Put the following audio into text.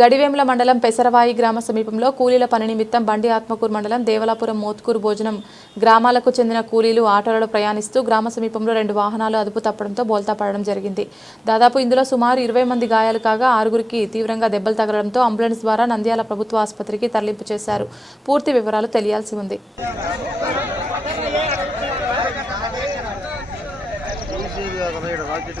గడివేముల మండలం పెసరవాయి గ్రామ సమీపంలో కూలీల పని నిమిత్తం బండి ఆత్మకూరు మండలం దేవలాపురం మోత్కూరు భోజనం గ్రామాలకు చెందిన కూలీలు ఆటోలలో ప్రయాణిస్తూ గ్రామ సమీపంలో రెండు వాహనాలు అదుపు తప్పడంతో బోల్తా పడడం జరిగింది. దాదాపు ఇందులో సుమారు ఇరవై మంది గాయాలు కాగా ఆరుగురికి తీవ్రంగా దెబ్బలు తగలడంతో అంబులెన్స్ ద్వారా నంద్యాల ప్రభుత్వ ఆసుపత్రికి తరలింపు చేశారు. పూర్తి వివరాలు తెలియాల్సి ఉంది. రాకెట్